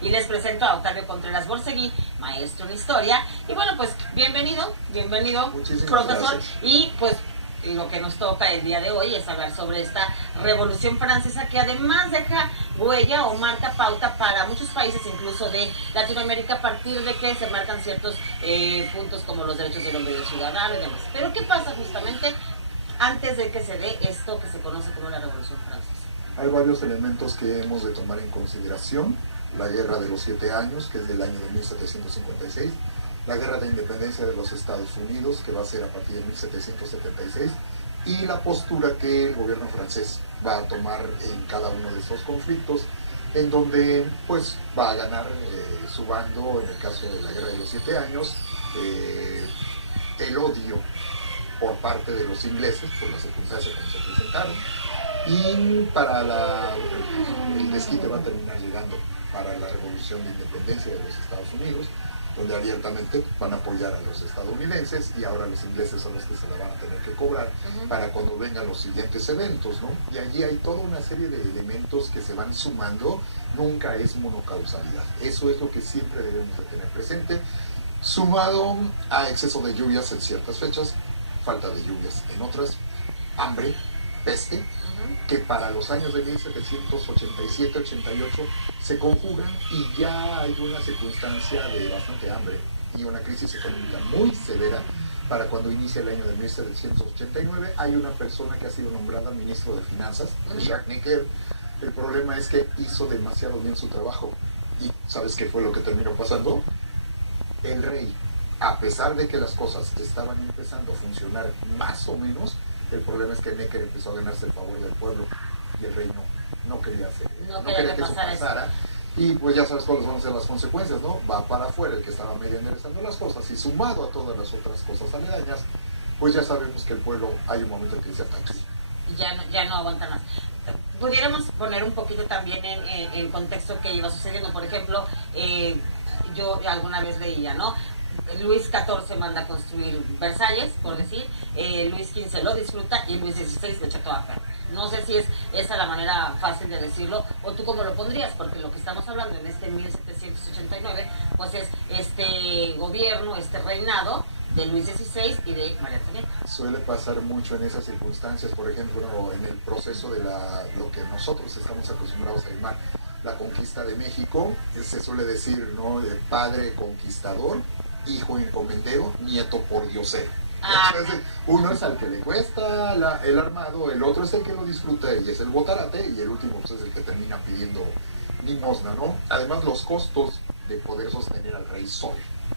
Y les presento a Octavio Contreras Borseguí, maestro en historia. Y bueno, pues bienvenido, Muchísimas profesor. gracias. Y pues lo que nos toca el día de hoy es hablar sobre esta Revolución Francesa que además deja huella o marca pauta para muchos países, incluso de Latinoamérica, a partir de que se marcan ciertos puntos como los derechos del hombre y del ciudadano y demás. Pero ¿qué pasa justamente antes de que se dé esto que se conoce como la Revolución Francesa? Hay varios elementos que hemos de tomar en consideración. La Guerra de los 7 años, que es del año de 1756, la Guerra de Independencia de los Estados Unidos, que va a ser a partir de 1776, y la postura que el gobierno francés va a tomar en cada uno de estos conflictos, en donde pues va a ganar su bando, en el caso de la Guerra de los 7 años, el odio por parte de los ingleses, por las circunstancias como se presentaron, y el desquite va a terminar llegando para la Revolución de Independencia de los Estados Unidos, donde abiertamente van a apoyar a los estadounidenses y ahora los ingleses son los que se la van a tener que cobrar para cuando vengan los siguientes eventos, ¿no? Y allí hay toda una serie de elementos que se van sumando, nunca es monocausalidad. Eso es lo que siempre debemos de tener presente, sumado a exceso de lluvias en ciertas fechas, falta de lluvias en otras, hambre, peste, que para los años de 1787-88 se conjugan y ya hay una circunstancia de bastante hambre y una crisis económica muy severa. Para cuando inicia el año de 1789 hay una persona que ha sido nombrada ministro de Finanzas, Jacques Necker. El problema es que hizo demasiado bien su trabajo y ¿sabes qué fue lo que terminó pasando? El rey, a pesar de que las cosas estaban empezando a funcionar más o menos, el problema es que Necker empezó a ganarse el favor del pueblo y el rey no quería que eso pasara. Y pues ya sabes cuáles van a ser las consecuencias, ¿no? Va para afuera el que estaba medio enderezando las cosas y sumado a todas las otras cosas aledañas, pues ya sabemos que el pueblo hay un momento en que se ataca. Ya no aguanta más. Pudiéramos poner un poquito también en contexto que iba sucediendo. Por ejemplo, yo alguna vez leía, ¿no? Luis XIV manda a construir Versalles, por decir, Luis XV lo disfruta y Luis XVI le echa toda a perder. No sé si es esa la manera fácil de decirlo, o tú cómo lo pondrías, porque lo que estamos hablando en este 1789, pues es este gobierno, este reinado de Luis XVI y de María Antonieta. Suele pasar mucho en esas circunstancias, por ejemplo, en el proceso de lo que nosotros estamos acostumbrados a llamar la conquista de México, se suele decir, ¿no? El padre conquistador, hijo encomendero, nieto pordiosero. Entonces, uno es al que le cuesta el armado, el otro es el que lo disfruta y es el botarate, y el último pues, es el que termina pidiendo limosna, ¿no? Además, los costos de poder sostener al rey Sol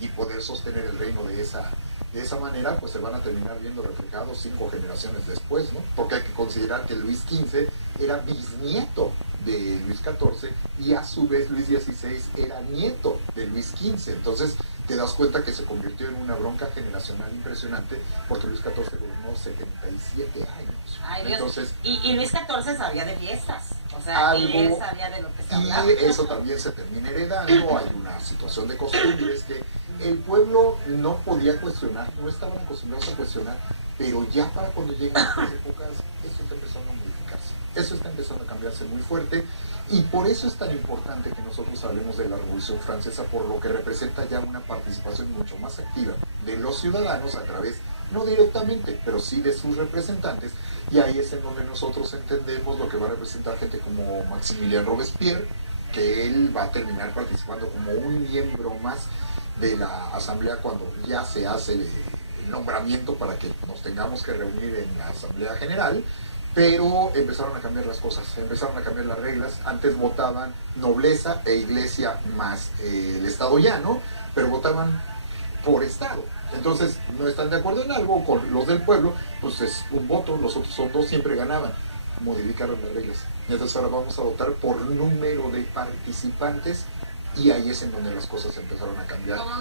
y poder sostener el reino de esa manera, pues se van a terminar viendo reflejados 5 generaciones después, ¿no? Porque hay que considerar que Luis XV era bisnieto de Luis XIV y a su vez Luis XVI era nieto de Luis XV. Entonces te das cuenta que se convirtió en una bronca generacional impresionante porque Luis XIV gobernó 77 años. Ay, Dios. Entonces, y Luis XIV sabía de fiestas, o sea, él sabía de lo que se hablaba. Y eso también se termina heredando. Hay una situación de costumbres que el pueblo no podía cuestionar, no estaban acostumbrados a cuestionar, pero ya para cuando llegan estas épocas, eso está empezando a modificarse, eso está empezando a cambiarse muy fuerte, y por eso es tan importante que nosotros hablemos de la Revolución Francesa, por lo que representa ya una participación mucho más activa de los ciudadanos a través, no directamente, pero sí de sus representantes, y ahí es en donde nosotros entendemos lo que va a representar gente como Maximilien Robespierre, que él va a terminar participando como un miembro más de la asamblea cuando ya se hace el nombramiento para que nos tengamos que reunir en la asamblea general, pero empezaron a cambiar las cosas, empezaron a cambiar las reglas. Antes votaban nobleza e iglesia más el estado llano, pero votaban por estado. Entonces no están de acuerdo en algo con los del pueblo, pues es un voto, los otros son 2, siempre ganaban. Modificaron las reglas. Entonces ahora vamos a votar por número de participantes y ahí es en donde las cosas empezaron a cambiar. Como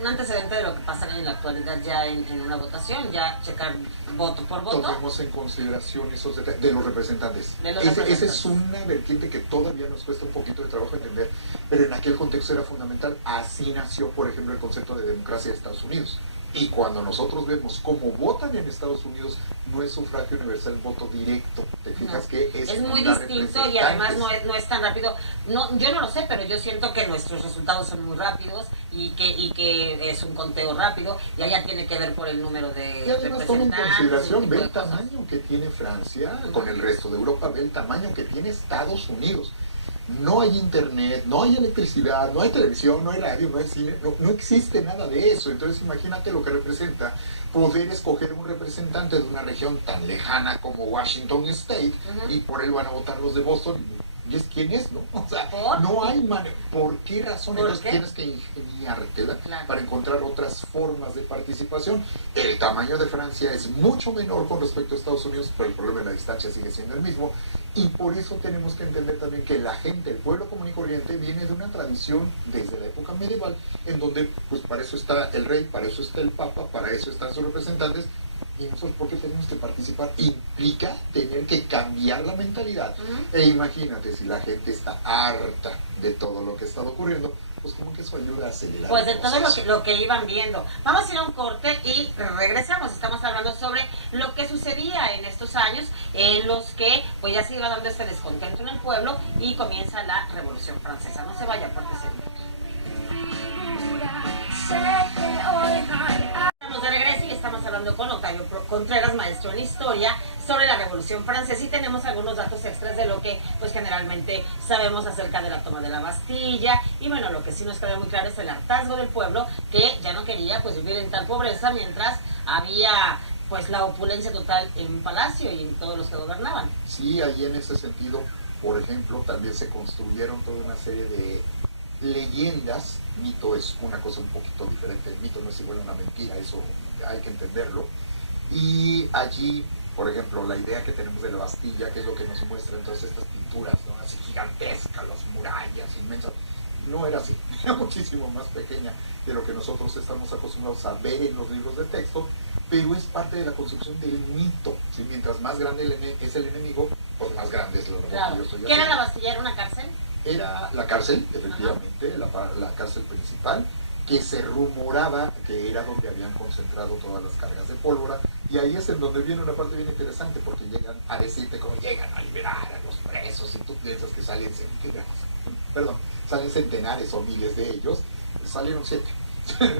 un antecedente de lo que pasa en la actualidad ya en una votación, ya checar voto por voto. Tomemos en consideración esos detalles de los representantes. Esa es una vertiente que todavía nos cuesta un poquito de trabajo entender, pero en aquel contexto era fundamental. Así nació, por ejemplo, el concepto de democracia de Estados Unidos. Y cuando nosotros vemos cómo votan en Estados Unidos, no es sufragio universal, voto directo. ¿Te fijas que es muy distinto y además no es tan rápido? No, yo no lo sé, pero yo siento que nuestros resultados son muy rápidos y que es un conteo rápido y allá tiene que ver por el número de y además toma en consideración, ve el cosas. tamaño que tiene Francia con el resto de Europa, ve el tamaño que tiene Estados Unidos. No hay internet, no hay electricidad, no hay televisión, no hay radio, no hay cine, no existe nada de eso. Entonces imagínate lo que representa poder escoger un representante de una región tan lejana como Washington State, y por él van a votar los de Boston. ¿Y es quién es, no? O sea, no hay manera. ¿Por qué razón? Entonces tienes que ingeniártela para encontrar otras formas de participación. El tamaño de Francia es mucho menor con respecto a Estados Unidos, pero el problema de la distancia sigue siendo el mismo. Y por eso tenemos que entender también que la gente, el pueblo común y corriente, viene de una tradición desde la época medieval, en donde, pues para eso está el rey, para eso está el papa, para eso están sus representantes. Y nosotros, ¿por qué tenemos que participar? Implica tener que cambiar la mentalidad. E imagínate, si la gente está harta de todo lo que está ocurriendo, pues como que eso ayuda a acelerar. Pues de todo lo que iban viendo. Vamos a ir a un corte y regresamos. Estamos hablando sobre lo que sucedía en estos años en los que pues ya se iba dando este descontento en el pueblo y comienza la Revolución Francesa. No se vaya, por Estamos de regreso y estamos hablando con Octavio Contreras, maestro en historia, sobre la Revolución Francesa, y tenemos algunos datos extras de lo que pues generalmente sabemos acerca de la toma de la Bastilla. Y bueno, lo que sí nos queda muy claro es el hartazgo del pueblo, que ya no quería pues vivir en tal pobreza mientras había pues la opulencia total en Palacio y en todos los que gobernaban. Sí, ahí en ese sentido, por ejemplo, también se construyeron toda una serie de leyendas. Mito es una cosa un poquito diferente, el mito no es igual a una mentira, eso hay que entenderlo. Y allí, por ejemplo, la idea que tenemos de la Bastilla, que es lo que nos muestran todas estas pinturas, ¿no? Así gigantescas, las murallas inmensas, no era así, era muchísimo más pequeña de lo que nosotros estamos acostumbrados a ver en los libros de texto, pero es parte de la construcción del mito. ¿Sí? Mientras más grande es el enemigo, pues más grande es la revolución. ¿Qué era la Bastilla? ¿Era una cárcel? Era la cárcel, efectivamente, la cárcel principal, que se rumoraba que era donde habían concentrado todas las cargas de pólvora, y ahí es en donde viene una parte bien interesante, porque llegan a decirte cómo llegan a liberar a los presos, y tú piensas que salen centenares o miles de ellos, salieron 7.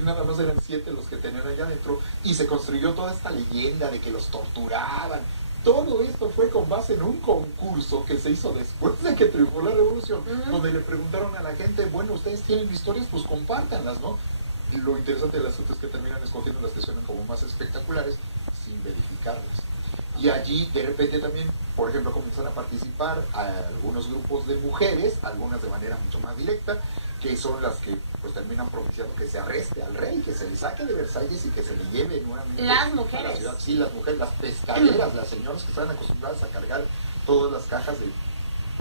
Nada más eran 7 los que tenían allá adentro, y se construyó toda esta leyenda de que los torturaban. Todo esto fue con base en un concurso que se hizo después de que triunfó la revolución, donde le preguntaron a la gente, bueno, ustedes tienen historias, pues compártanlas, ¿no? Y lo interesante del asunto es que terminan escogiendo las que suenan como más espectaculares sin verificarlas. Y allí de repente también, por ejemplo, comienzan a participar a algunos grupos de mujeres, algunas de manera mucho más directa, que son las que pues terminan propiciando que se arreste al rey, que se le saque de Versalles y que se le lleve nuevamente las mujeres. A la ciudad. Sí, las mujeres, las pescaderas, las señoras que estaban acostumbradas a cargar todas las cajas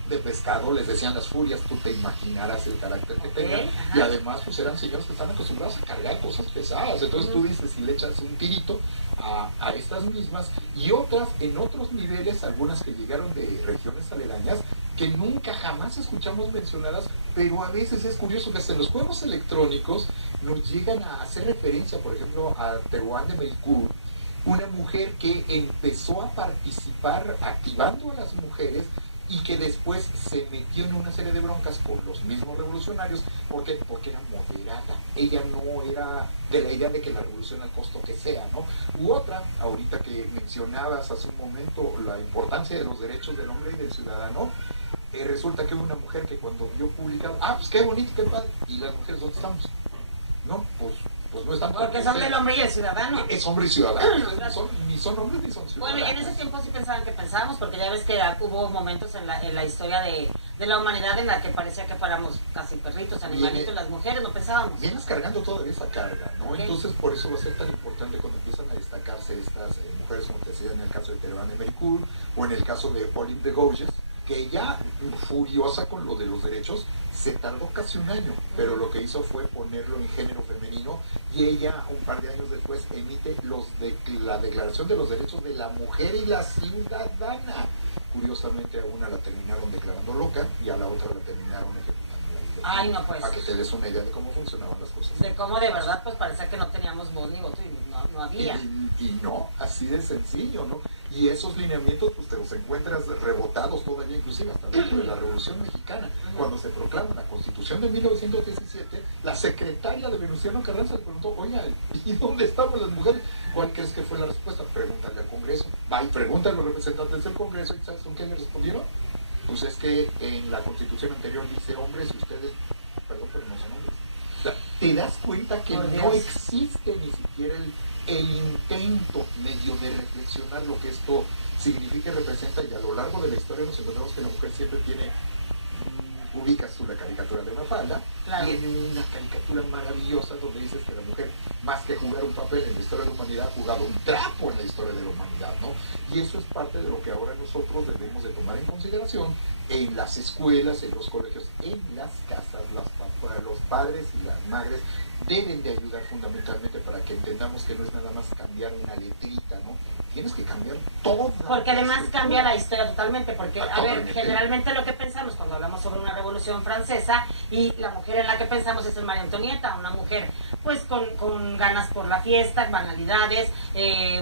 de pescado, les decían las furias, tú te imaginarás el carácter que tenían, y además pues eran señores que están acostumbrados a cargar cosas pesadas. Entonces tú dices, si le echas un tirito a estas mismas, y otras en otros niveles, algunas que llegaron de regiones aledañas, que nunca jamás escuchamos mencionadas, pero a veces es curioso que hasta en los juegos electrónicos nos llegan a hacer referencia, por ejemplo, a Teruán de Melcour, una mujer que empezó a participar activando a las mujeres, y que después se metió en una serie de broncas con los mismos revolucionarios. ¿Por qué? Porque era moderada. Ella no era de la idea de que la revolución al costo que sea, ¿no? U otra, ahorita que mencionabas hace un momento la importancia de los derechos del hombre y del ciudadano, resulta que hubo una mujer que cuando vio publicado, pues qué bonito, qué padre, y las mujeres, ¿dónde estamos? No, pues no están. Porque son del hombre y el ciudadano. Es hombre y ciudadano. Ni son hombres ni son ciudadanos. Bueno, y en ese tiempo sí pensaban que pensábamos, porque ya ves que hubo momentos en la historia de la humanidad en la que parecía que fuéramos casi perritos, animalitos, las mujeres, no pensábamos. Vienes cargando todavía esa carga, ¿no? Entonces por eso va a ser tan importante cuando empiezan a destacarse estas mujeres, como te decía, en el caso de Teruán de Melcour, o en el caso de Pauline de Gauges, que ella, furiosa con lo de los derechos, se tardó casi un año, pero lo que hizo fue ponerlo en género femenino, y ella un par de años después emite la Declaración de los Derechos de la Mujer y la Ciudadana. Curiosamente a una la terminaron declarando loca y a la otra la terminaron ejecutando. Ay, no, pues. Para que te des una idea de cómo funcionaban las cosas. De cómo de verdad, pues parecía que no teníamos voz ni voto y no había. Y no, así de sencillo, ¿no? Y esos lineamientos, pues te los encuentras rebotados todavía, inclusive hasta dentro de la Revolución Mexicana. Cuando se proclama la Constitución de 1917, la secretaria de Venustiano Carranza le preguntó, oye, ¿y dónde estamos las mujeres? ¿Cuál crees que fue la respuesta? Pregúntale al Congreso. Va y preguntan a los representantes del Congreso, ¿y sabes con qué le respondieron? Pues es que en la Constitución anterior dice hombres y ustedes, perdón, pero no son hombres. O sea, te das cuenta que no existe ni siquiera el intento medio de reflexionar lo que esto significa y representa, y a lo largo de la historia nos encontramos que la mujer siempre tiene, ubicas tú la caricatura de Mafalda, claro. Tiene una caricatura maravillosa donde dices que la mujer, más que jugar un papel en la historia de la humanidad, ha jugado un trapo en la historia de la humanidad, ¿no? Y eso es parte de lo que ahora nosotros debemos de tomar en consideración en las escuelas, en los colegios, en las casas. Los padres y las madres deben de ayudar fundamentalmente para que entendamos que no es nada más cambiar una letrita, ¿no? Tienes que cambiar todo. Porque además cambia la historia totalmente, porque, a ver, generalmente lo que pensamos cuando hablamos sobre una revolución francesa, y la mujer en la que pensamos es en María Antonieta, una mujer pues con ganas por la fiesta, banalidades,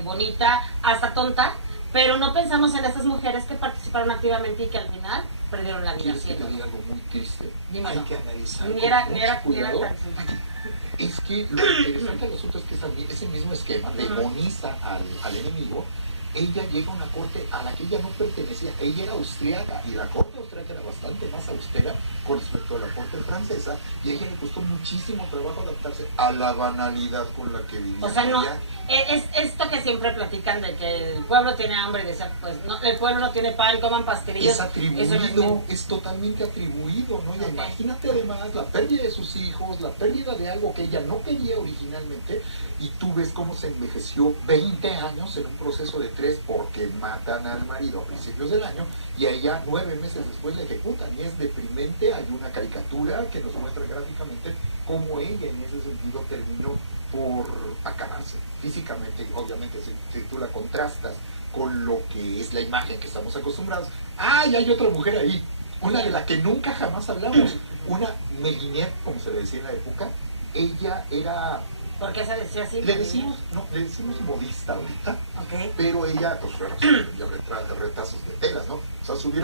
bonita, hasta tonta, pero no pensamos en esas mujeres que participaron activamente y que al final perdieron la vida. ¿Quieres que te diga algo muy triste? Dímelo. Hay que analizar Ni era cuidado. tan... Es que lo interesante del asunto es que ese mismo esquema demoniza al enemigo. Ella llega a una corte a la que ella no pertenecía. Ella era austriaca y la corte austriaca era bastante más austera con respecto a la corte francesa, y a ella le costó muchísimo trabajo adaptarse a la banalidad con la que vivía. O sea, no, es esto que siempre platican de que el pueblo tiene hambre, y decía, pues no, el pueblo no tiene pan, coman pastelillos. Es atribuido, es totalmente atribuido, ¿no? Y imagínate además la pérdida de sus hijos, la pérdida de algo que ella no quería originalmente, y tú ves cómo se envejeció 20 años en un proceso de 3 porque matan al marido a principios del año, y a ella 9 meses después la ejecutan, y es deprimente. Hay una caricatura que nos muestra gráficamente cómo ella en ese sentido terminó por acabarse físicamente. Obviamente si tú la contrastas con lo que es la imagen que estamos acostumbrados, ¡ay, hay otra mujer ahí! Una de la que nunca jamás hablamos, una Mélinette, como se le decía en la época. Ella era... ¿Por qué se decía así? Le decimos modista ahorita, okay. Pero ella, pues bueno, ya retazos de telas, ¿no? O sea, subir,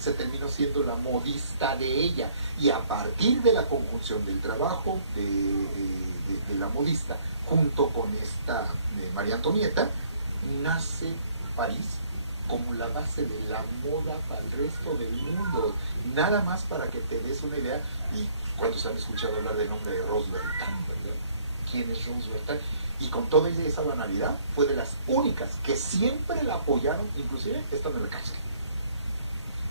se terminó siendo la modista de ella. Y a partir de la conjunción del trabajo de la modista, junto con esta María Antonieta, nace París como la base de la moda para el resto del mundo. Nada más para que te des una idea. Y ¿cuántos han escuchado hablar del nombre de Rose Bertin, verdad? ¿Quién es Rose Bertin? Y con toda esa banalidad fue de las únicas que siempre la apoyaron, inclusive estando en la cárcel.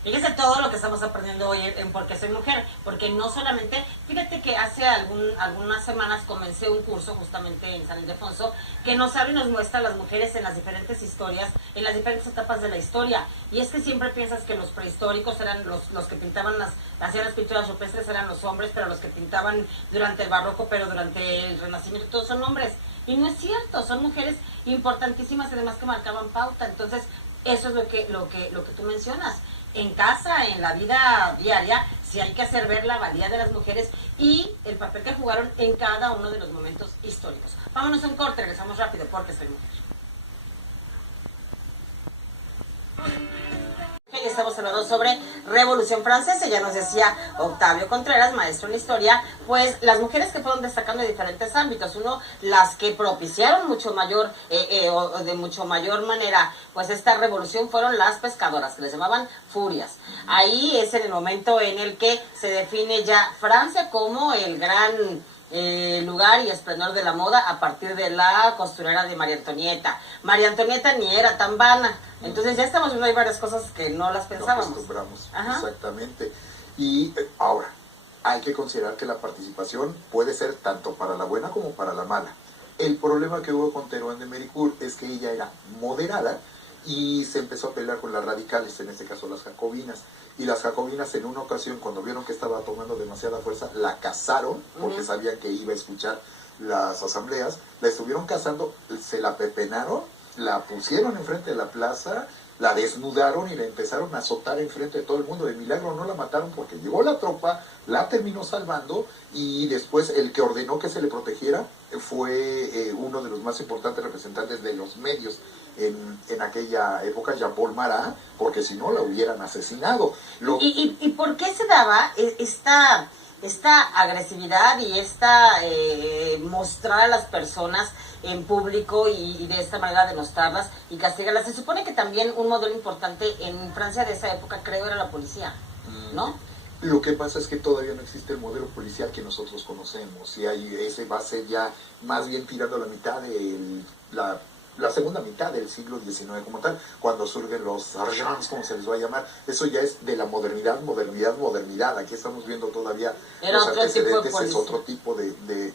Fíjese todo lo que estamos aprendiendo hoy en Por qué soy mujer, porque no solamente, fíjate que hace algunas semanas comencé un curso justamente en San Ildefonso que nos abre y nos muestra a las mujeres en las diferentes historias, en las diferentes etapas de la historia. Y es que siempre piensas que los prehistóricos eran los que pintaban hacían las pinturas rupestres, eran los hombres, pero los que pintaban durante el barroco, pero durante el renacimiento, todos son hombres. Y no es cierto, son mujeres importantísimas y además que marcaban pauta. Entonces, eso es lo que tú mencionas. En casa, en la vida diaria, sí hay que hacer ver la valía de las mujeres y el papel que jugaron en cada uno de los momentos históricos. Vámonos a un corte, regresamos rápido porque soy mujer. Y estamos hablando sobre Revolución Francesa. Ya nos decía Octavio Contreras, maestro en historia, pues las mujeres que fueron destacando en diferentes ámbitos. Uno, las que propiciaron mucho mayor, o de mucho mayor manera, pues esta revolución fueron las pescadoras, que les llamaban furias. Ahí es en el momento en el que se define ya Francia como el gran lugar y esplendor de la moda a partir de la costurera de María Antonieta. María Antonieta ni era tan vana. Entonces ya estamos viendo, hay varias cosas que no las pensábamos. No acostumbramos, exactamente. Y ahora, hay que considerar que la participación puede ser tanto para la buena como para la mala. El problema que hubo con Théroigne de Méricourt es que ella era moderada y se empezó a pelear con las radicales, en este caso las jacobinas. Y las jacobinas en una ocasión, cuando vieron que estaba tomando demasiada fuerza, la cazaron, porque sabían que iba a escuchar las asambleas, la estuvieron cazando, se la pepenaron, la pusieron enfrente de la plaza La desnudaron y la empezaron a azotar enfrente de todo el mundo. De milagro no la mataron porque llegó la tropa, la terminó salvando, y después el que ordenó que se le protegiera fue uno de los más importantes representantes de los medios en aquella época, Jean-Paul Marat, porque si no la hubieran asesinado. ¿Y por qué se daba esta agresividad y esta mostrar a las personas en público y de esta manera denostarlas y castigarlas? Se supone que también un modelo importante en Francia de esa época, creo, era la policía, ¿no? Lo que pasa es que todavía no existe el modelo policial que nosotros conocemos, y ese va a ser ya más bien tirando la mitad de la segunda mitad del siglo XIX como tal, cuando surgen los argents, como se les va a llamar. Eso ya es de la modernidad. Aquí estamos viendo todavía los antecedentes. Es otro tipo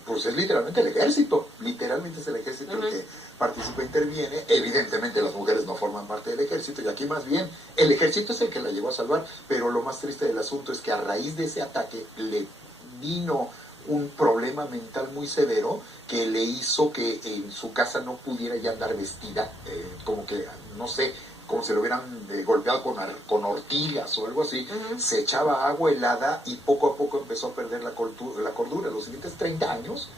pues es literalmente el ejército, literalmente es el ejército el que participa e interviene. Evidentemente las mujeres no forman parte del ejército, y aquí más bien el ejército es el que la llegó a salvar, pero lo más triste del asunto es que a raíz de ese ataque le vino un problema mental muy severo que le hizo que en su casa no pudiera ya andar vestida, como que, no sé, como si lo hubieran golpeado con ortigas o algo así. Se echaba agua helada y poco a poco empezó a perder la cordura. Los siguientes 30 años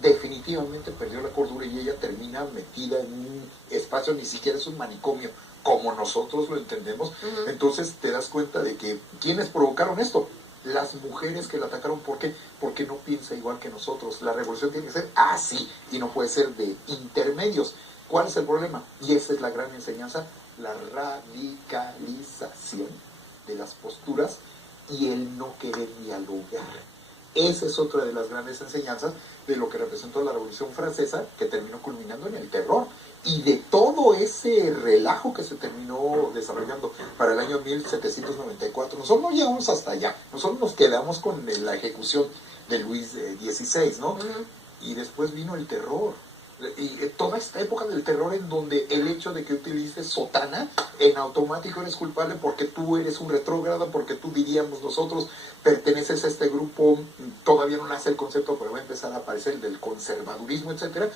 definitivamente perdió la cordura, y ella termina metida en un espacio, ni siquiera es un manicomio como nosotros lo entendemos. Entonces te das cuenta de que ¿quiénes provocaron esto? Las mujeres que la atacaron. ¿Por qué? Porque no piensa igual que nosotros. La revolución tiene que ser así y no puede ser de intermedios. ¿Cuál es el problema? Y esa es la gran enseñanza: la radicalización de las posturas y el no querer dialogar. Esa es otra de las grandes enseñanzas de lo que representó la Revolución Francesa, que terminó culminando en el terror, y de todo ese relajo que se terminó desarrollando para el año 1794. Nosotros no llegamos hasta allá, nosotros nos quedamos con la ejecución de Luis XVI, ¿no? Y después vino el terror, y toda esta época del terror, en donde el hecho de que utilices sotana, en automático eres culpable porque tú eres un retrógrado, porque tú, diríamos nosotros, perteneces a este grupo. Todavía no nace el concepto, pero va a empezar a aparecer el del conservadurismo, etcétera.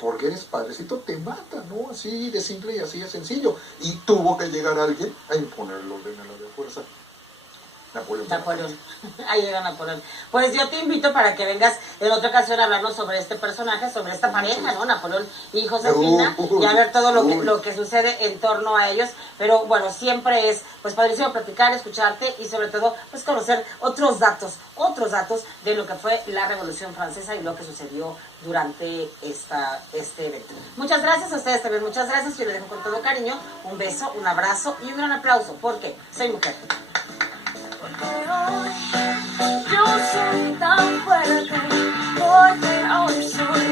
Porque eres padrecito, te mata, ¿no? Así de simple y así de sencillo. Y tuvo que llegar alguien a imponer el orden a la de fuerza. Napoleón. Ahí llega Napoleón. Pues yo te invito para que vengas en otra ocasión a hablarnos sobre este personaje, sobre esta pareja, ¿no? Napoleón y Josefina, y a ver todo lo que sucede en torno a ellos. Pero bueno, siempre es pues padrísimo platicar, escucharte y sobre todo pues conocer otros datos de lo que fue la Revolución Francesa y lo que sucedió durante este evento. Muchas gracias a ustedes también, muchas gracias. Yo les dejo con todo cariño un beso, un abrazo y un gran aplauso, porque soy mujer. Yo soy tan fuerte porque hoy soy